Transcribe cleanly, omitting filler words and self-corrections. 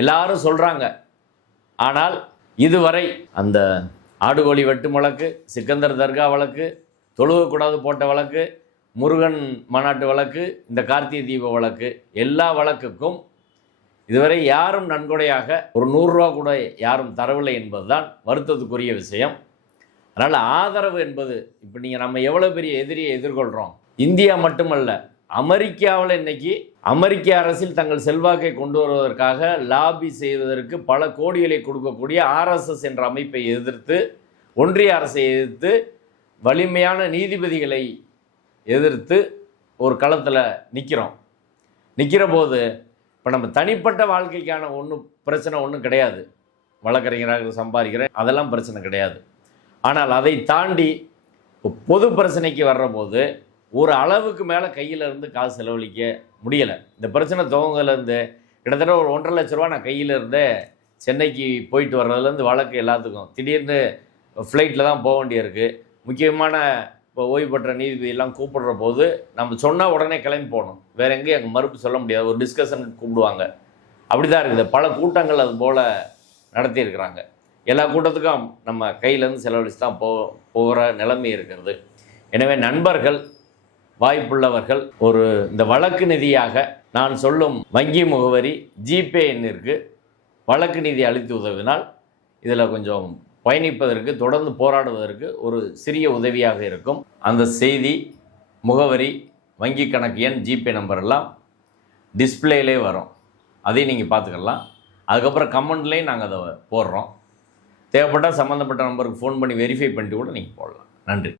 எல்லாரும் சொல்கிறாங்க. ஆனால் இதுவரை அந்த ஆடுகோழி வெட்டும் வழக்கு, சிக்கந்தர் தர்கா வழக்கு, தொழுகக்கூடாது போட்ட வழக்கு, முருகன் மாநாட்டு வழக்கு, இந்த கார்த்திகை தீப வழக்கு, எல்லா வழக்குக்கும் இதுவரை யாரும் நன்கொடையாக ஒரு 100 ரூபா கூட யாரும் தரவில்லை என்பது தான் வருத்தத்துக்குரிய விஷயம். அதனால் ஆதரவு என்பது இப்போ நம்ம எவ்வளோ பெரிய எதிரியை எதிர்கொள்கிறோம். இந்தியா மட்டுமல்ல, அமெரிக்காவில் இன்றைக்கி அமெரிக்க அரசில் தங்கள் செல்வாக்கை கொண்டு வருவதற்காக லாபி செய்வதற்கு பல கோடிகளை கொடுக்கக்கூடிய ஆர்எஸ்எஸ் என்ற அமைப்பை எதிர்த்து, ஒன்றிய அரசை எதிர்த்து, வலிமையான நீதிபதிகளை எதிர்த்து ஒரு களத்தில் நிற்கிற போது இப்போ நம்ம தனிப்பட்ட வாழ்க்கைக்கான பிரச்சனை ஒன்றும் கிடையாது. வழக்கறிஞராக சம்பாதிக்கிறேன், அதெல்லாம் பிரச்சனை கிடையாது. ஆனால் அதை தாண்டி பொது பிரச்சனைக்கு வர்ற போது ஒரு அளவுக்கு மேலே கையில் இருந்து காசு செலவழிக்க முடியலை. இந்த பிரச்சனை துவங்கலேருந்து கிட்டத்தட்ட ஒரு 1.5 லட்ச ரூபா நான் கையில் இருந்தே சென்னைக்கு போயிட்டு வர்றதுலேருந்து வழக்கு எல்லாத்துக்கும் திடீர்னு ஃப்ளைட்டில் தான் போக வேண்டியிருக்கு. முக்கியமான இப்போ ஓய்வு பெற்ற நீதிபதியெல்லாம் கூப்பிடுற போது நம்ம சொன்னால் உடனே கிளம்பி போகணும். வேறு எங்கேயும் அங்கே மறுப்பு சொல்ல முடியாது. ஒரு டிஸ்கஷன் கூப்பிடுவாங்க. அப்படி தான் இருக்குது. பல கூட்டங்கள் அது போல் நடத்தியிருக்கிறாங்க. எல்லா கூட்டத்துக்கும் நம்ம கையிலேருந்து செலவழித்து தான் போகிற நிலைமை இருக்கிறது. எனவே நண்பர்கள், வாய்ப்புள்ளவர்கள் இந்த வழக்கு நிதியாக நான் சொல்லும் வங்கி முகவரி ஜிபே எண்ணிற்கு வழக்கு நிதி அளித்து உதவினால் இதில் கொஞ்சம் பயணிப்பதற்கு, தொடர்ந்து போராடுவதற்கு ஒரு சிறிய உதவியாக இருக்கும். அந்த செய்தி, முகவரி, வங்கி கணக்கு எண், ஜிபே நம்பர் எல்லாம் டிஸ்பிளேலே வரும். அதையும் நீங்கள் பார்த்துக்கலாம். அதுக்கப்புறம் கமெண்ட்லேயும் நாங்கள் அதை போடுறோம். தேவைப்பட்டால் சம்மந்தப்பட்ட நம்பருக்கு ஃபோன் பண்ணி வெரிஃபை பண்ணிட்டு கூட நீங்கள் போடலாம். நன்றி.